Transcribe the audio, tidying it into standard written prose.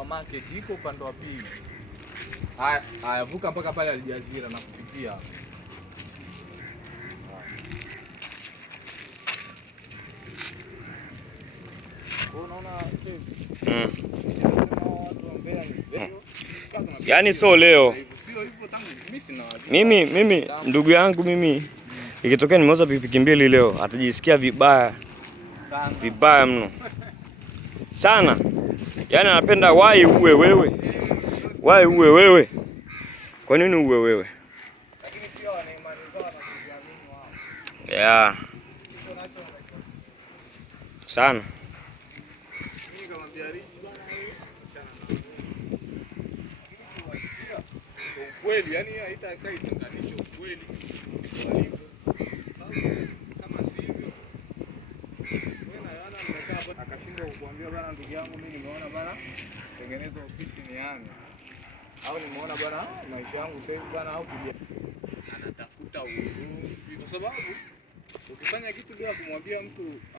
supermarket iko upande wa pili. Haya vuka mpaka pale Aljazira na kupitia. Yaani so leo mimi ndugu yangu mimi ikitokea nimeuza pikipiki mbili leo atajisikia vibaya mno sana. Yaani anapenda wai uwe wewe. Kwa nini uwe wewe? Lakini pia wana imani zao na kujiamini wao. Yeah. Sana. Mimi nikamwambia Rich bwana wewe achana na ukweli, yani haitakai tenganisho ukweli kama sivyo. Wewe na yana mmekaa akashindwa kukuambia bwana ndugu yangu mimi nimeona bwana tengeneza ofisi ni yangu. Au nimeona bwana maisha yangu sasa hivi bwana au anatafuta uhuru kwa sababu ukifanya kitu bila kumwambia mtu